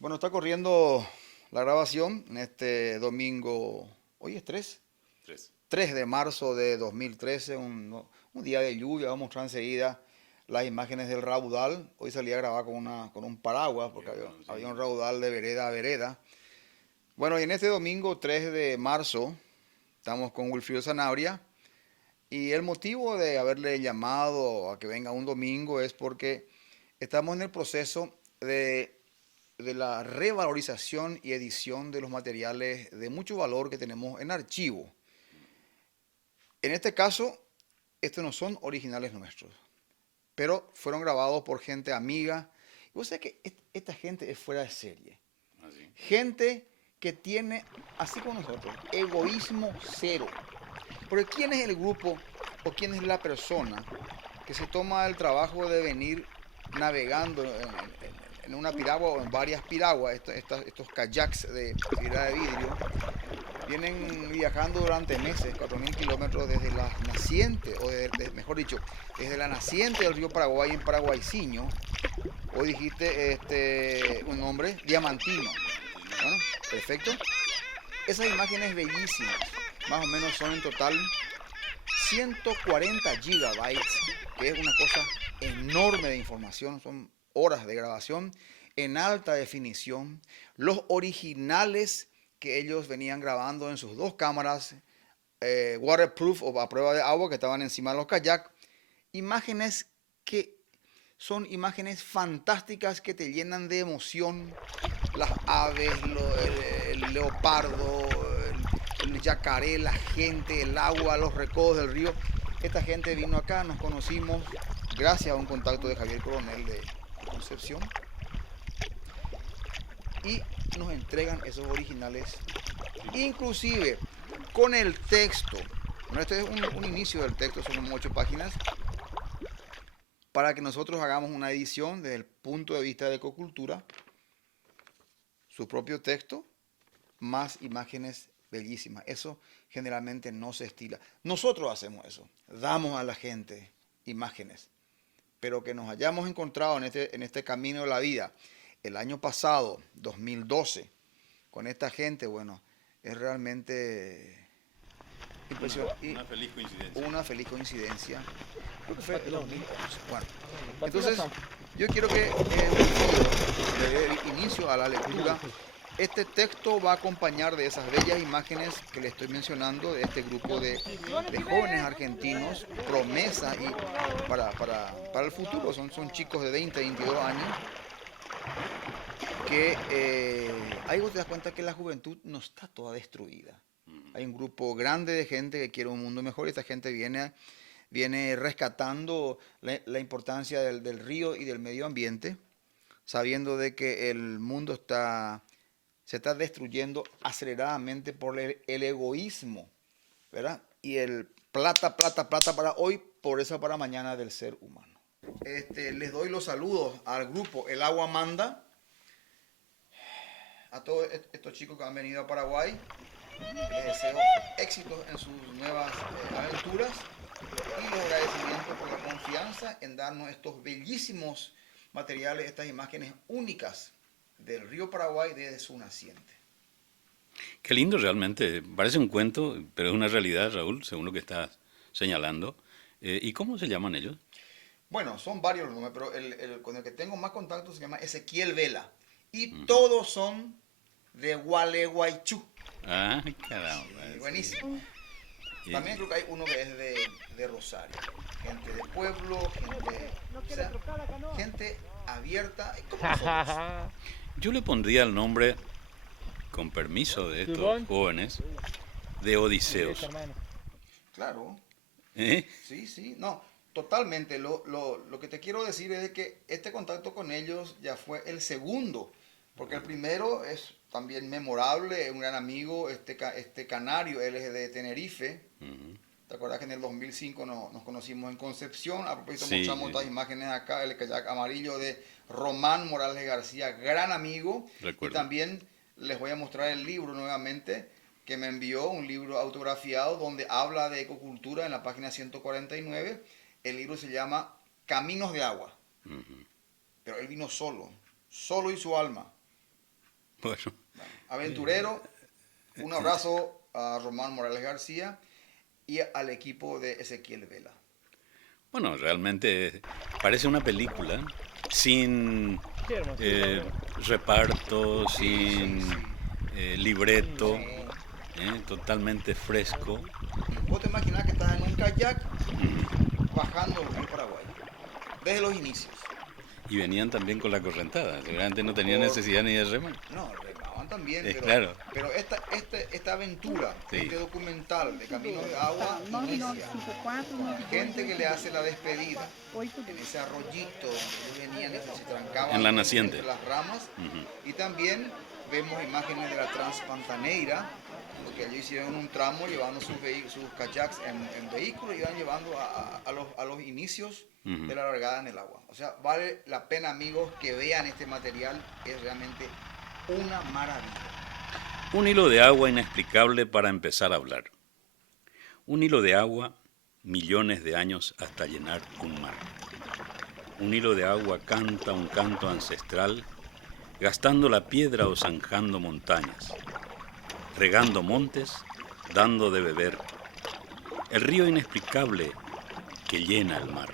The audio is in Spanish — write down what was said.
Bueno, está corriendo la grabación en este domingo, hoy es 3, Tres. 3 de marzo de 2013, un día de lluvia. Vamos a mostrar enseguida las imágenes del raudal. Hoy salí a grabar con un paraguas porque Qué bueno, había un sí. raudal de vereda a vereda. Bueno, y en este domingo 3 de marzo estamos con Wilfrido Zanabria y el motivo de haberle llamado a que venga un domingo es porque estamos en el proceso de la revalorización y edición de los materiales de mucho valor que tenemos en archivo. En este caso, estos no son originales nuestros, pero fueron grabados por gente amiga. Y vos sabés que esta gente es fuera de serie. Así. Gente que tiene, así como nosotros, egoísmo cero. Porque ¿quién es el grupo o quién es la persona que se toma el trabajo de venir navegando en una piragua o en varias piraguas, estos kayaks de fibra de vidrio, vienen viajando durante meses, 4.000 kilómetros desde la naciente, o mejor dicho, desde la naciente del río Paraguay en Paraguayciño? Hoy dijiste un nombre, Diamantino. Diamantino, Bueno, sí. perfecto. Esas imágenes bellísimas, más o menos son en total 140 gigabytes, que es una cosa enorme de información, son horas de grabación en alta definición. Los originales que ellos venían grabando en sus dos cámaras, waterproof o a prueba de agua, que estaban encima de los kayaks. Imágenes que son imágenes fantásticas que te llenan de emoción. Las aves, el leopardo, el yacaré, la gente, el agua, los recodos del río. Esta gente vino acá, nos conocimos gracias a un contacto de Javier Coronel de Concepción y nos entregan esos originales, Qué lindo. inclusive con el texto. Bueno, este es un inicio del texto, son como 8 páginas, para que nosotros hagamos una edición desde el punto de vista de ecocultura, su propio texto, más imágenes bellísimas. Eso generalmente no se estila. Nosotros hacemos eso, damos a la gente imágenes, pero que nos hayamos encontrado en este camino de la vida el año pasado, 2012, con esta gente, bueno, es realmente Una, impresionante. una feliz coincidencia. Una feliz coincidencia. Creo que fue el 2011. Bueno, entonces yo quiero que Wilfrido le dé inicio a la lectura. Este texto va a acompañar de esas bellas imágenes que le estoy mencionando, de este grupo de jóvenes argentinos, promesa y para el futuro, son chicos de 20, 22 años, que ahí vos te das cuenta que la juventud no está toda destruida. Ujú. Hay un grupo grande de gente que quiere un mundo mejor y esta gente viene rescatando la importancia del río y del medio ambiente, sabiendo de que el mundo se está destruyendo aceleradamente por el egoísmo, ¿verdad? Y el plata, plata, plata para hoy, pobreza para mañana del ser humano. Les doy los saludos al grupo El Agua Manda, a todos estos chicos que han venido a Paraguay. Les deseo éxitos en sus nuevas aventuras y los agradecimientos por la confianza en darnos estos bellísimos materiales, estas imágenes únicas del río Paraguay desde su naciente. Qué lindo realmente. Parece un cuento, pero es una realidad, Raúl, según lo que estás señalando. ¿Y cómo se llaman ellos? Bueno, son varios los nombres, pero con el que tengo más contacto se llama Ezequiel Vela. Y Ujú. todos son de Gualeguaychú. Ah, caramba, Sí, sí. buenísimo. También Y- creo que hay uno que es de Rosario. Gente de pueblo, gente, o sea, gente abierta, como nosotros. yo le pondría el nombre, con permiso de estos jóvenes, de Odiseos. Claro, ¿Eh? sí, sí, no, totalmente. Lo que te quiero decir es de que este contacto con ellos ya fue el segundo, porque el primero es también memorable, es un gran amigo, este canario, él es de Tenerife. Ujú. ¿Te acuerdas que en el 2005 nos conocimos en Concepción? A propósito, Sí, mostramos sí, estas sí, imágenes acá, el kayak amarillo de Román Morales García, gran amigo. Y recuerdo. también les voy a mostrar el libro nuevamente que me envió, un libro autografiado donde habla de ecocultura en la página 149. El libro se llama Caminos de Agua, Ujú. pero él vino solo, solo y su alma. Bueno, Aventurero, un abrazo a Román Morales García y al equipo de Ezequiel Vela. bueno, realmente parece una película sin Qué hermosura, eh, bueno. reparto, Sí, sí, sin sí. libreto, Sí. totalmente fresco. Vos te imaginás que estás en un kayak Ujú. bajando el río Paraguay, desde los inicios. Y venían también con la correntada, seguramente no tenían Por, necesidad ni de remar. no, remaban también, Claro, pero esta aventura, sí. este documental de Caminos de Agua inicia con la gente que le hace la despedida en ese arroyito donde ellos venían y se En trancaban la naciente. entre las ramas. Ujú. Y también vemos imágenes de la Transpantaneira, porque ellos hicieron un tramo llevando sus kayaks en vehículos y iban llevando a los inicios Ujú. de la largada en el agua. O sea, vale la pena, amigos, que vean este material. Es realmente una maravilla. Un hilo de agua inexplicable para empezar a hablar. Un hilo de agua, millones de años hasta llenar un mar. Un hilo de agua canta un canto ancestral, gastando la piedra o zanjando montañas, regando montes, dando de beber. El río inexplicable que llena el mar.